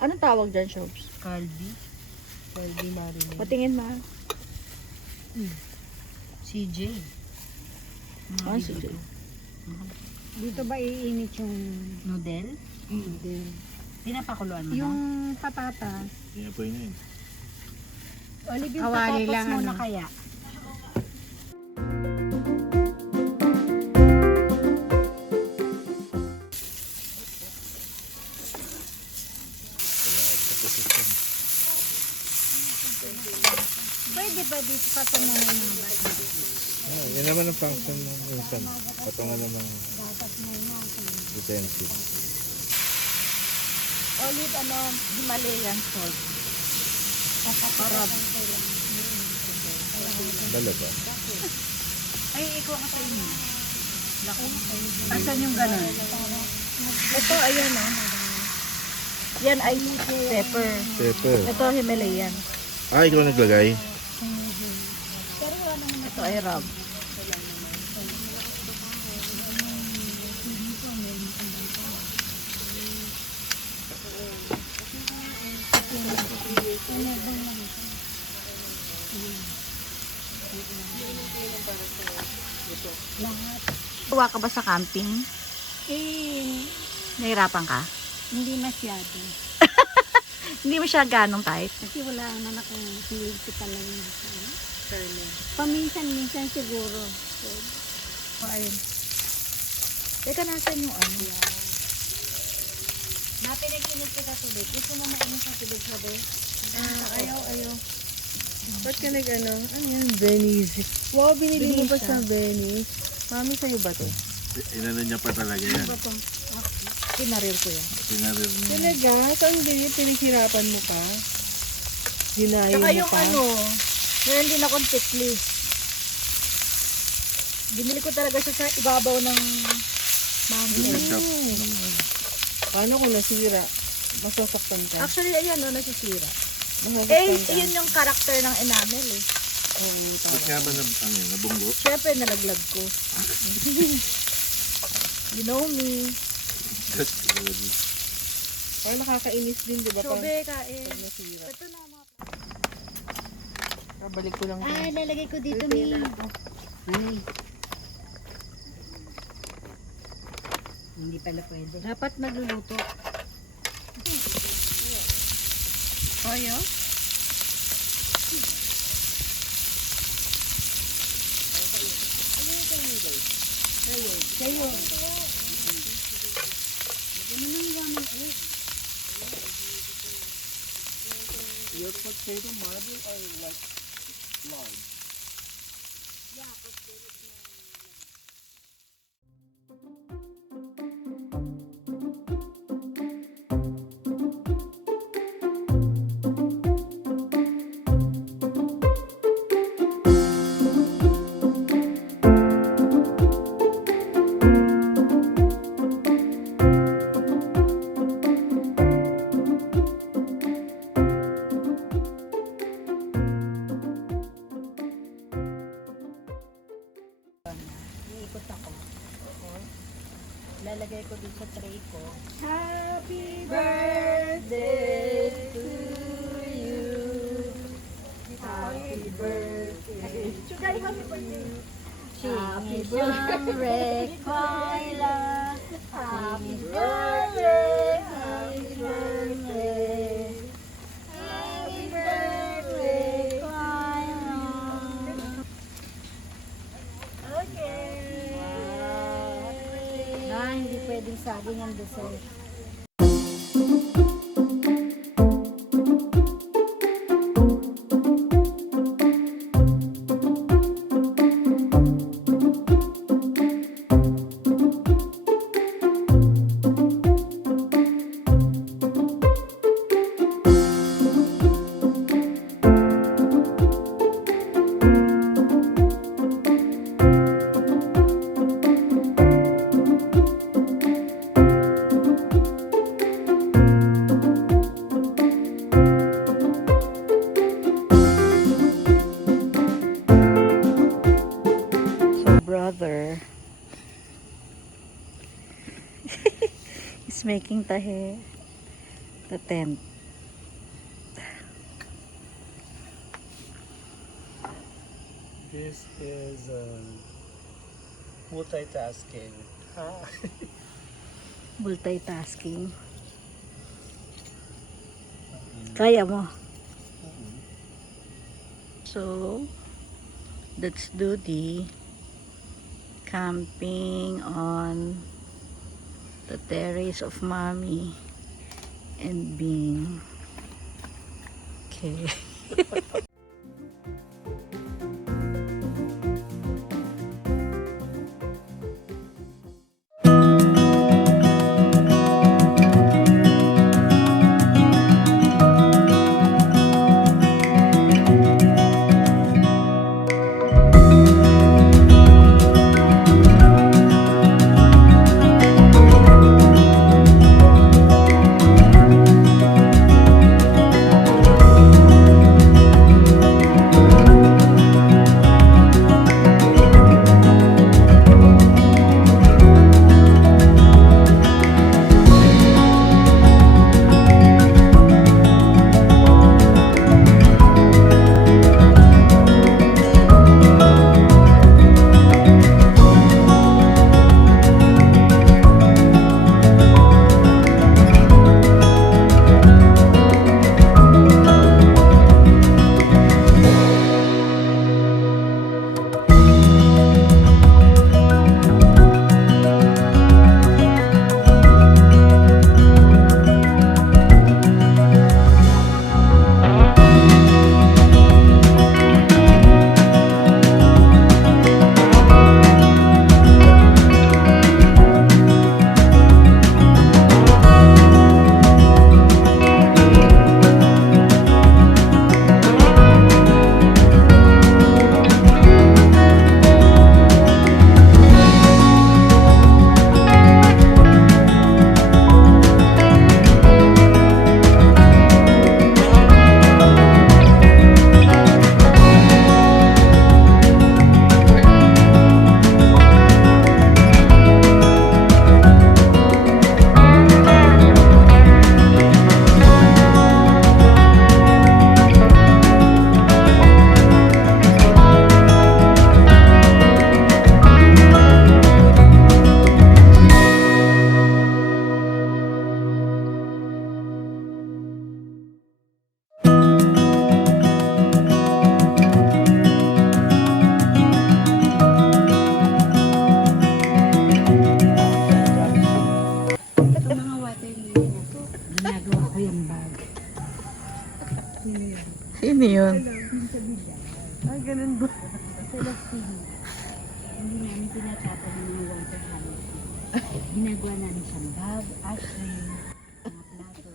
Anong tawag dyan, Shobs? Calbee. Calbee marinade. Patingin ma. CJ. Ah, CJ. Dito ba iinit yung Noodle? noodle? Pinapakuluan mo Yung na? patatas. Pinapoy na yun. Olive, yung Kawali patatas lang, muna ano? kaya. Pwede ba dito patungan ng mga bata? Yan naman ang function ng minsan. Patungan ng mga utensils. Olive, Himalayan salt. Parab. Dala ba? Ay, ikaw ka sa inyo. Asan yung ganun? Ito, ayun Yan ay pepper. Pepper. Ito, Himalayan. Ah, ikaw naglagay? Ito ay rub. Tuwa ka ba sa camping? Eh, Nahirapan ka? hindi masyado. Hindi mo siya ganong tight? Kasi wala naman akong siligsi talaga. Paminsan-minsan siguro. O, ayun. Teka, nasan yung ano? Napinaginit ka tubig. Gusto mo mainit sa tubig, sabi? Ayaw. Ba't ka nag-ano? Ano yan? Venice. Wow, binili mo ba sa Venice? Mami, sa'yo ba to? Inano niya pa talaga yan. Pinarir ko yan. Pinarir niya. Talaga? Saan din yun? Pinaghirapan mo pa? Dinayo Saka mo yung pa? meron din akong tikli. Binili ko talaga siya sa ibabaw ng mountain. Shop nung Paano kung nasira? Masasaktan ka? Actually, ayan nasisira. Masasaktan ka? Yun yung karakter ng enamel eh. Oo, Ba't nga ba nabunggo? Siyempre, nalaglag ko. You know me. That's good. Parang nakakainis din, di ba? Sobe, kain. Pag nasira. Ito na mga... Balik ko lang. Ah, lalagay ko dito ni. Hindi pala pwede. Dapat nagluluto. Oyo? Kayo. Your potato marble or like large? Iikot ako. Lalagay ko dito sa tray ko. Happy birthday to you. Happy birthday. Sugay, happy birthday. Happy birthday, Kyla. Happy birthday, happy birthday. Happy birthday, Kyla. Okay. Hindi pwedeng saging ang dessert. Brother is making tahe the tent. This is multitasking. Multitasking. Kaya mo. So, let's do the camping on the terrace of Mommy and Bean. Okay. Sino yun? Ganun ba? Hindi namin tinatapon ng mga water hose. Ginagawa namin siyang bag, ashtray, mga plato.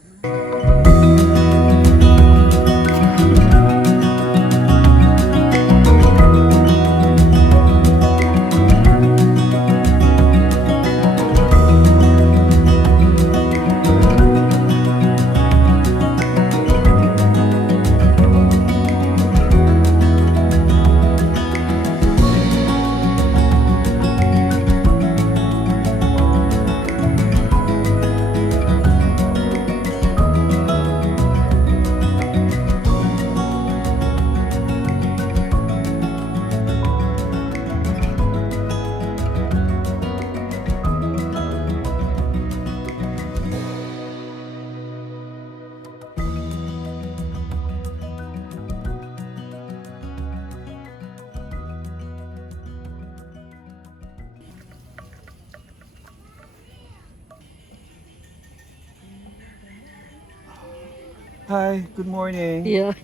Hi, good morning. Yeah.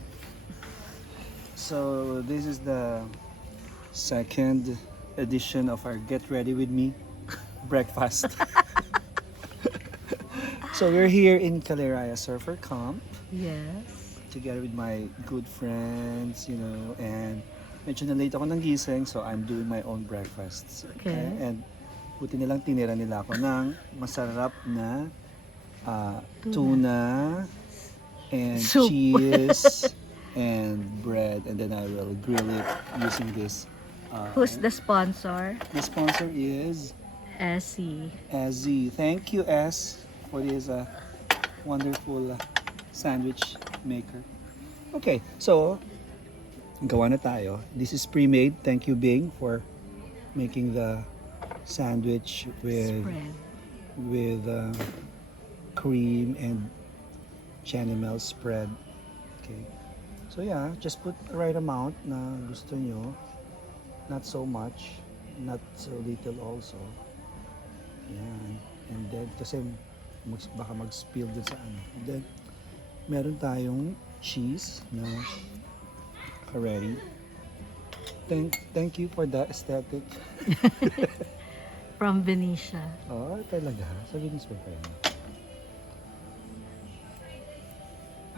So this is the second edition of our Get Ready With Me breakfast. So we're here in Kaleraya Surfer Camp Yes. together with my good friends, and medyo na late ako ng gising, so I'm doing my own breakfasts. Okay. And buti nilang tinira nila ako ng masarap na tuna and Soup. cheese and bread, and then I will grill it using this. Who's the sponsor? The sponsor is Essie. Azzy. Thank you, S, for this wonderful sandwich maker. Okay, so gawa na tayo. This is pre-made. Thank you, Bing, for making the sandwich with cream and chainmail spread. Okay. So yeah, just put the right amount na gusto nyo. Not so much, not so little also. Yan. And then, kasi baka mag-spill dun sa ano. And then, meron tayong cheese na ready. Thank you for the aesthetic. From Benicia. Oh, talaga. Sabihin mo pa yun.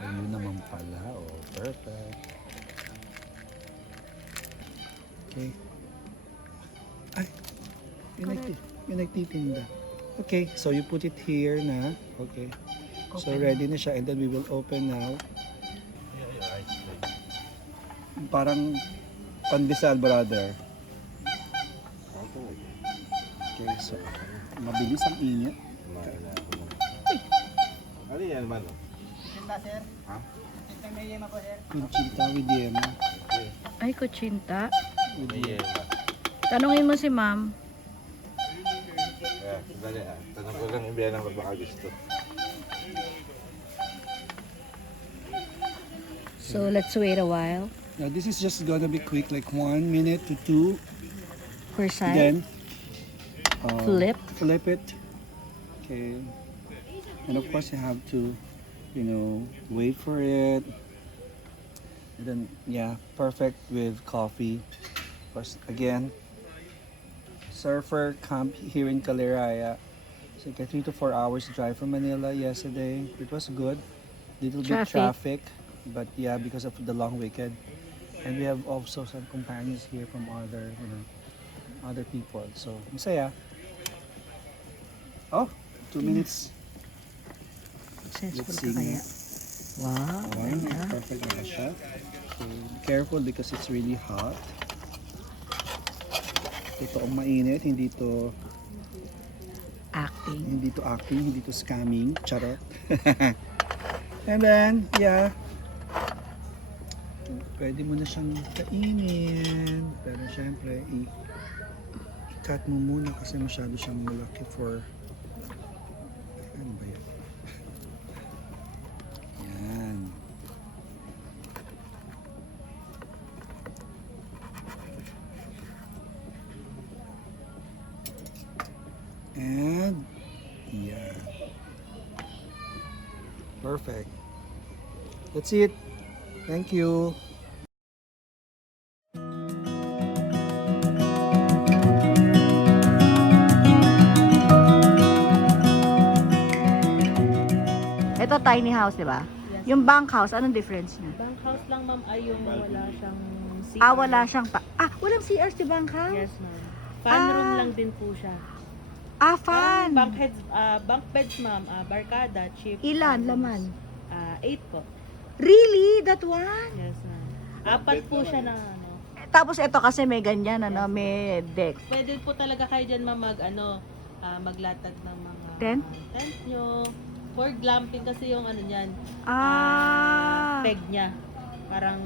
Ayun naman pala. Oh, perfect. Okay. Ay, may nagtitinda. Okay, so you put it here na. Okay. So ready na siya and then we will open now. Parang pandesal, brother. Okay, so mabilis ang init. Ano yan man? Kuchinta with yema. Ay, kutsinta. With yema. Tanungin mo si ma'am. Dali tanong ko lang ibiyan ng baka gusto. So, let's wait a while. Now this is just gonna be quick, like 1 minute to 2. Per side. Then Flip. it. Okay. And of course you have to, wait for it. And then yeah, perfect with coffee. Of course, again, surfer camp here in Caliraya. So like 3 to 4 hours drive from Manila yesterday. It was good. Little bit traffic, but yeah, because of the long weekend. And we have also some companions here from other people. So, masaya. Oh, 2 minutes. Let's see. Wow. Okay, perfect na siya. So, be careful because it's really hot. Ito ang mainit, hindi to acting, hindi to scamming. Charot. And then, yeah. Pwede mo na siyang kainin. Pero syempre, i-cut mo muna kasi masyado siyang malaki for... Ano ba yan? Yan. And, yeah. Perfect. That's it. Thank you. Ito tiny house, di ba? Yung bank house, anong difference niya? Bank house lang ma'am ay yung wala siyang CR. Wala siyang walang CR si bank house? Yes ma'am. Fan room lang din po siya. Fan. Bunk beds ma'am, barkada, cheap. Ilan laman? 8 po. Really? That one? Yes ma'am. 4 po siya na ano. Tapos ito kasi may ganyan, may deck. Pwede po talaga kayo dyan ma'am maglatag ng mga Tent? tent nyo. For glamping kasi yung ano niyan. Peg niya. Parang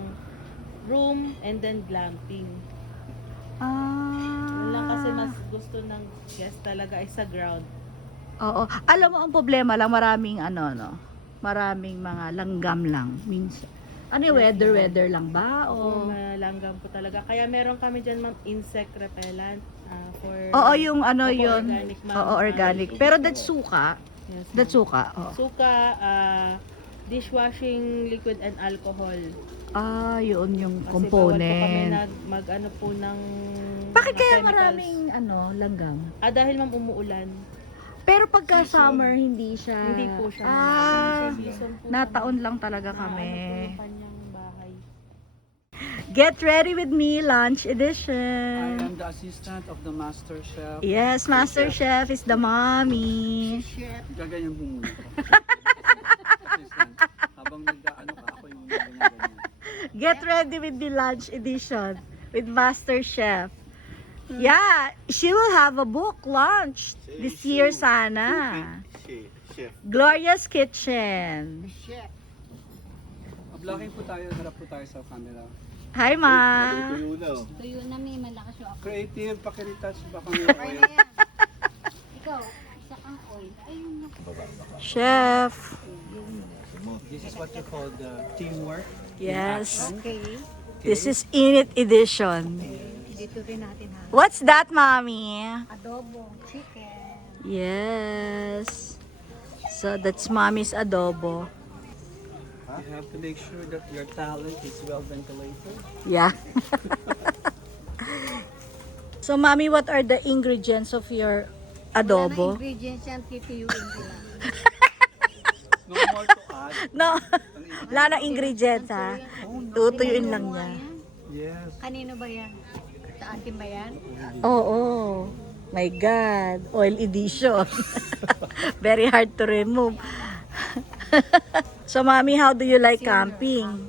room and then glamping. Yun lang kasi mas gusto ng guest talaga ay sa ground. Oo. Alam mo, ang problema lang, maraming maraming mga langgam lang. Minsan. Ano yung weather lang ba? O? Malanggam po talaga. Kaya meron kami dyan ma'am insect repellent for Oo, yung yun. organic, ma'am. Oo, organic. Pero that's suka. Yes, ma'am. That's suka. Oo. Suka, dishwashing liquid and alcohol. Yun yung Kasi component. bawal po kami po ng Bakit mga kaya chemicals. maraming langgam? Dahil ma'am umuulan. Pero pagka summer, hindi siya. Hindi po siya. Season po nataon lang talaga kami. Ano po yung kanyang bahay. Get ready with me, lunch I edition. am the assistant of the master chef. Yes, Master Chef is the mommy. Gaganyan mo muna. Assistant. Habang nag-ano ka, ako yung ganyan. Get ready with the lunch edition with Master Chef. Yeah, she will have a book launch this year sana. Chef. Gloria's Kitchen. Vlogging po tayo, harap po tayo sa camera. Hi, Ma. Tuyo na. Tuyo na may malakas yung ako. Creative, pakiritas, baka may Okay na yan. Ikaw, isa kang oil. Ayun na. Chef. This is what you call the teamwork. Yes. Okay. This is Init Edition. Dito rin natin ha. What's that, Mommy? Adobo, chicken. Yes. So that's Mommy's adobo. You have to make sure that your talent is well ventilated. Yeah. So, Mommy, what are the ingredients of your Wala na adobo? ingredients yan, titiyuin ko lang. No more to add. No. Wala na ingredients, ha? Tutuyuin lang niya. Yes. Kanino ba yan? Sa atin ba yan? Oo. My God. Oil edition. Very hard to remove. So, Mommy, how do you like camping?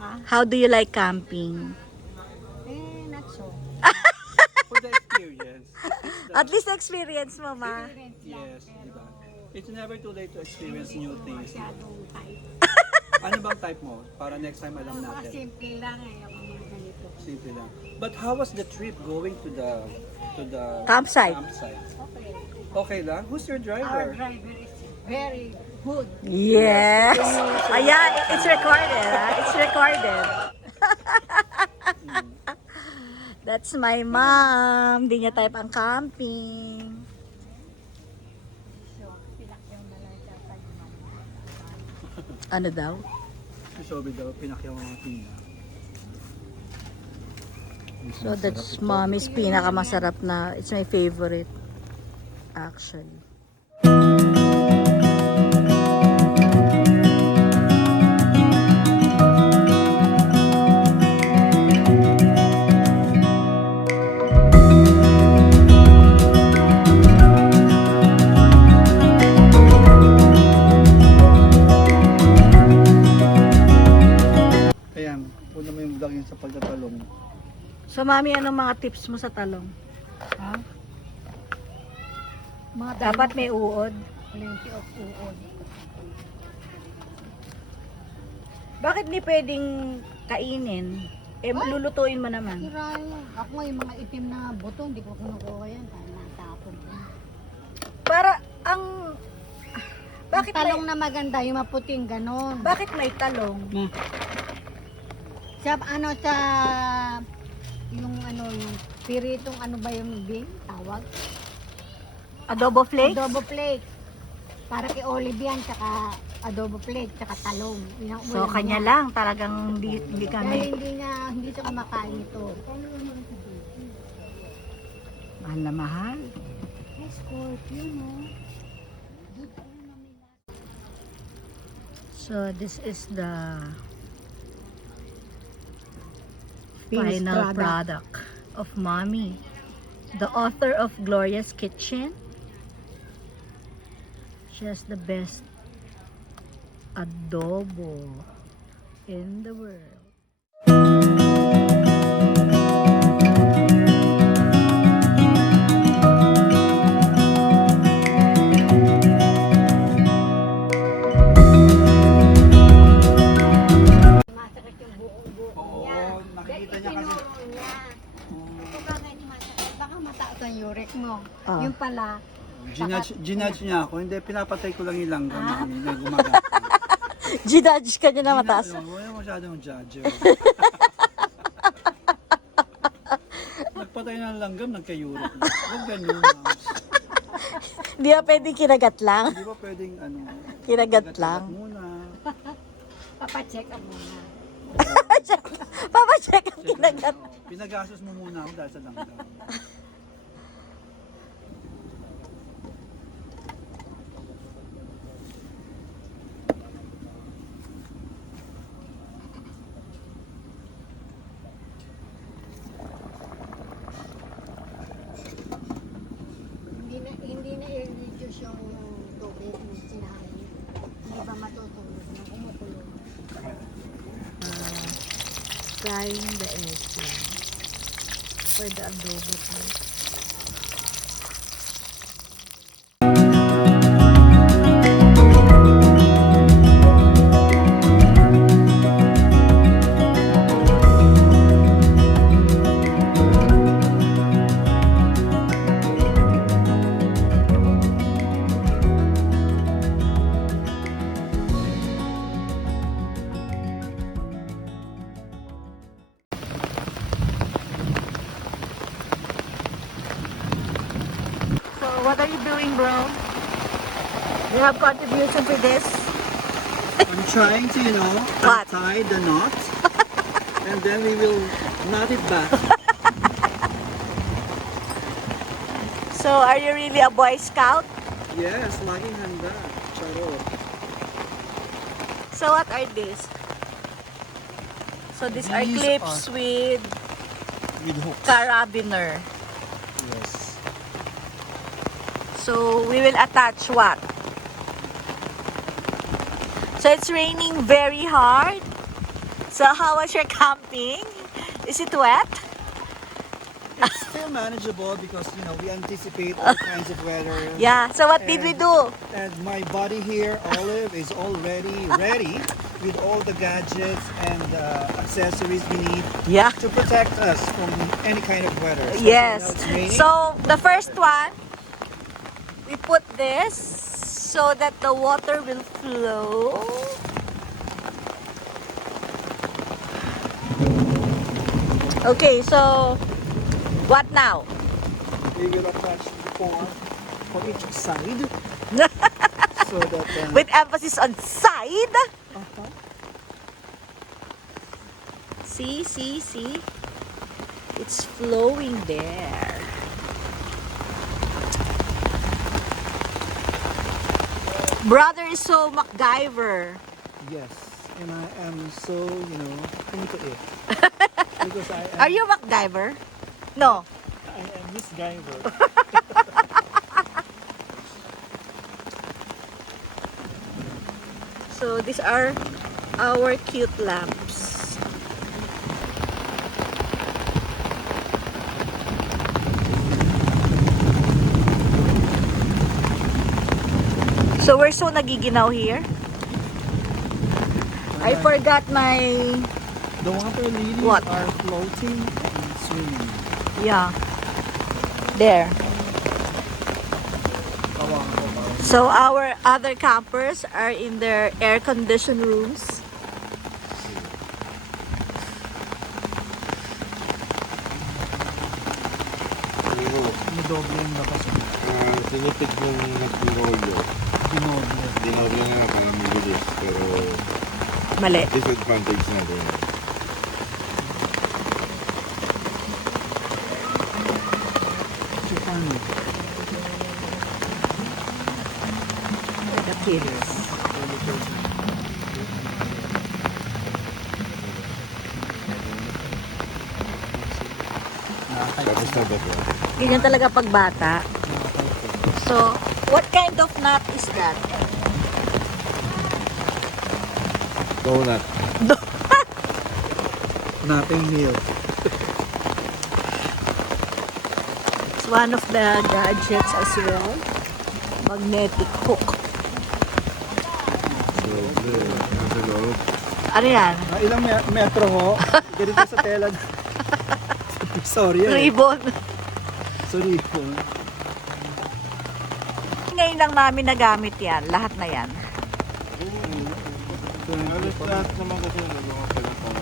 Ha? How do you like camping? Not so. For the experience. At least experience mo, Ma. Yes, diba? It's never too late to experience new things. Masyadong tight. Ano bang type mo? Para next time alam Mga natin. simple lang eh. Ako mga ganito. Simple lang. But how was the trip going to the Campsite. Okay. Okay lang? Who's your Our driver? driver is very good. Yes. Ayan, it's recorded. Ha? It's recorded. That's my mom. Di niya type ang camping. So, pinakyaw na lang siya sa Ano daw? Si Sobe daw, pinakyaw ang mga tina. So that's mommy's pinakamasarap na. It's my favorite. Actually. Ayan, una mo yung vlog yun sa pagtatalong. So mami, anong mga tips mo sa talong? Ha? Mga Dapat may uod. plenty of uod. Bakit di pwedeng kainin? Eh, lulutuin mo naman. Sira yun. Ako nga yung mga itim na buto, hindi ko kinukuha yan. Kaya natapon ko. Para ang... Bakit Talong may, na maganda, yung maputing ganon. bakit may talong? Sa ano sa yung ano yung piritong ano ba yung bing tawag? Adobo flakes? Adobo flake. Para kay Olive yan, tsaka adobo flake, tsaka talong. Yun ang So ulam kanya niya. lang, talagang hindi Dahil kami. hindi siya kumakain ito. Mahal na mahal. Hey, scorpion, no? So this is the Finished final product. product of Mommy, the author of Gloria's Kitchen. She has the best adobo in the world. Masakit yung buong Oo, niya. nakikita niya kasi. Itinuro niya. Ito ba ngayon masakit? Baka mataas ang uric mo. Ah. Yung pala, Ginudge niya ako, hindi, pinapatay ko lang yung langgam namin na gumagat. Ginudge ka niya na mataas. Wala masyadong judge. Nagpatay na ng langgam, nagkayurik na. Huwag ganun. Di ba pwedeng kinagat lang? Hindi ba pwedeng ano? Kinagat lang. Muna. papacheck up muna. Papacheck ang kinagat. Pinagastos mo muna ako dahil sa langgam. Hindi na i-reduce yung tubig ng sinabi. Hindi ba matutulog na kumukulong? Frying the egg for the adobo type. what are you doing, bro? Do you have contribution for this? I'm trying to, What? untie the knot, and then we will knot it back. So, are you really a Boy Scout? Yes, laging handa. Charot. So, what are these? So, these are These clips with With hooks. carabiner. Yes. So, we will attach what? So, it's raining very hard. So, how was your camping? Is it wet? It's still manageable because, we anticipate all kinds of weather. Yeah. So, what did we do? And my buddy here, Olive, is already ready with all the gadgets and accessories we need Yeah. to protect us from any kind of weather. Especially Yes. now it's raining. So, the first one, we put this so that the water will flow. Okay, so what now? We will attach the form for each side so that With emphasis on side. See, see, see. It's flowing there. Brother is so MacGyver. yes, and I am so into it because Are you MacGyver? No. I am this Guyver. So these are our cute lamps. So we're so nagiginaw here. I forgot my The water lilies What? are floating and swimming. yeah. There. So our other campers are in their air-conditioned rooms. Doble yung lakas. Tinipid yung nag-rolyo. Dinoble. Dinoble nga para mabilis. Pero Mali. disadvantage na rin. Japan. The kids. Tapos na ba ito? Ganyan talaga pag bata. So, what kind of nut is that? Donut. Nothing Hill. It's one of the gadgets as well. Magnetic hook. So, nasa loob. Ano yan? Ilang metro ho? Ganito sa tela. Sorry. Ribbon. Sorry po. Ngayon lang namin nagamit yan. Lahat na yan. Halos lahat naman kasi nagawa pala pala.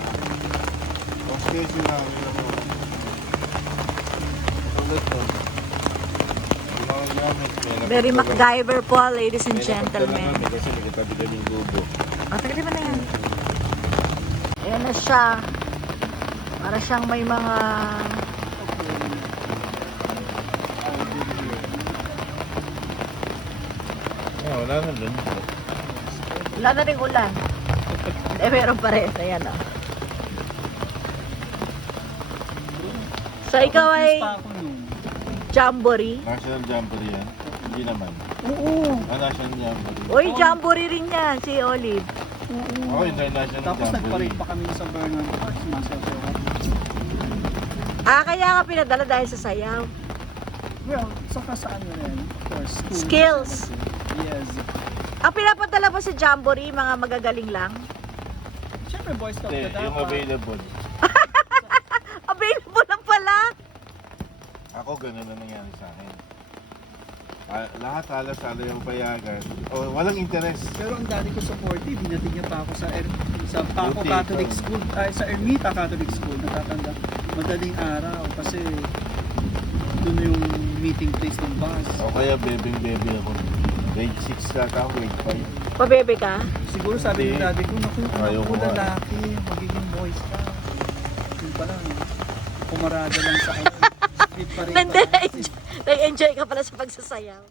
Okay, sinabi ako. Ulit po. Ang mga gamit. Very MacGyver po, ladies and gentlemen. Kasi nakitabi ka ng gubo. O, tagal naman na yan. Ayan na siya. Para siyang may mga... Wala na dun. Wala na rin ulan. Eh, meron pa rin. Ayan, o. So, ikaw ay jamboree? National Jamboree yan? Hindi naman. Oo. National Jamboree. Uy, jamboree rin yan, si Olive. Ako, international Tapos Jamboree. nagparade pa kami sa Bernard Park. Kaya ka pinadala dahil sa sayaw. Well, saka sa ano rin. Of course, school. Skills. Yes. Ang pinapadala mo sa jamboree, mga magagaling lang? Siyempre, Boy Scout Hindi, ka yung dapat. available. Available lang pala. Ako, ganun na nangyari sa akin. Lahat halos yung payagan. O, walang interest. Pero ang daddy ko supportive, hinatid niya pa ako sa Paco Buti, Catholic ikaw. School, sa Ermita Catholic School, natatanda, madaling araw kasi doon yung meeting place ng bus. O kaya bebeng-bebe ako. Grade 6 ka ako, grade 5. Pabebe ka? Siguro sabi ni Hindi. daddy ko, naku, Ayaw naku, ko nga. lalaki, magiging boys ka. Yun pala, pumarada lang sa ano. Street pa rin Hindi, pala. nag-enjoy ka pala sa pagsasayaw.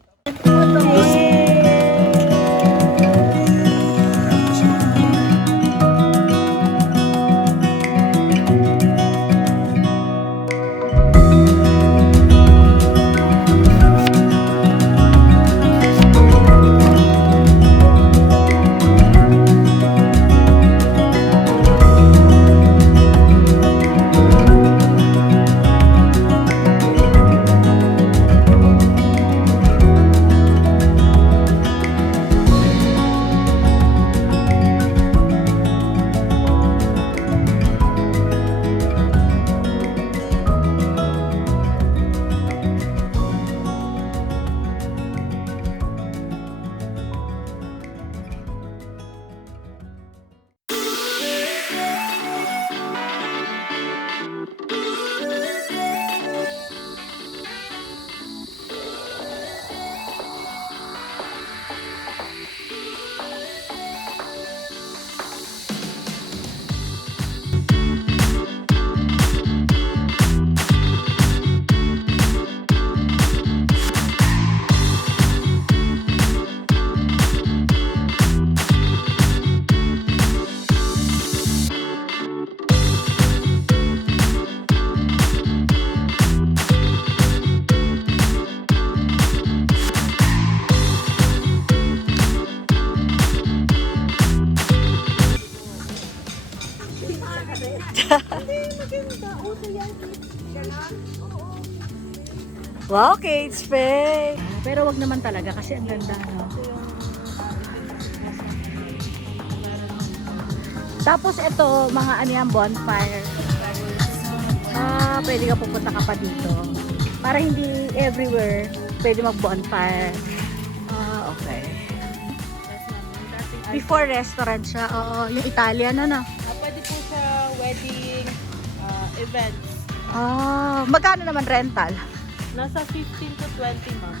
Wow, Kate Spade! Pero wag naman talaga kasi ang ganda, no? Tapos ito, mga ano yan, bonfire. Pwede ka pupunta ka pa dito. Para hindi everywhere pwede mag-bonfire. Okay. Before restaurant siya, oo. Yung Italian, ano? Pwede po siya wedding, events. Magkano naman rental? Nasa 15 to 20 ma'am.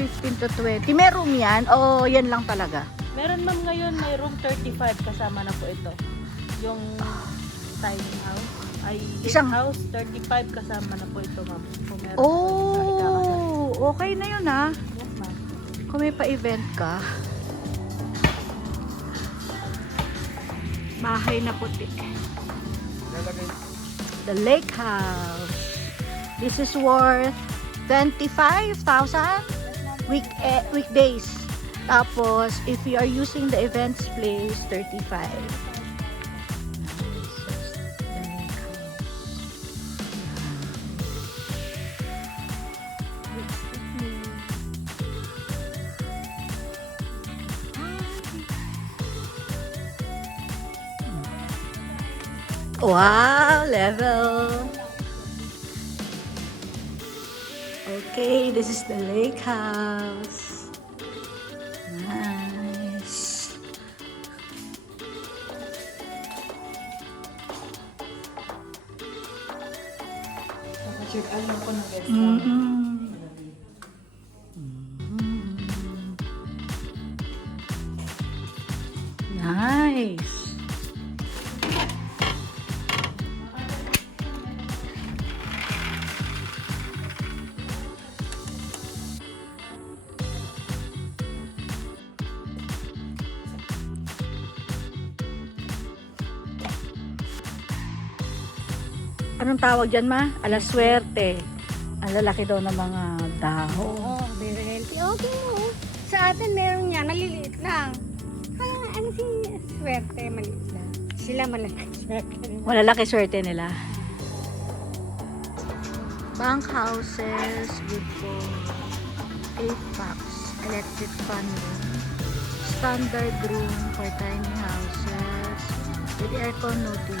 15 to 20. May room yan o yan lang talaga? Meron ma'am ngayon, may room 35 kasama na po ito. Yung tiny house. Ay, Isang- house 35 kasama na po ito ma'am. Kung meron po sa ikakasal. Okay na yun ah. Yes ma'am. Kung may pa-event ka. Bahay na puti. The Lake House. This is worth 25,000 weekdays. Tapos, if you are using the events place, 35. Wow, level. Okay, this is the lake house. Nice. Check out lang po ng guest Nice. Anong tawag dyan, ma? Alaswerte. Ang lalaki daw ng mga dahon. Oo, very healthy. Okay, oo. Sa atin meron niya, maliliit lang. Ano si swerte, maliit lang. Sila malaki swerte. Malalaki swerte nila. Bank houses, good for 8 packs. Electric fan room. Standard room for tiny houses. With aircon, no TV.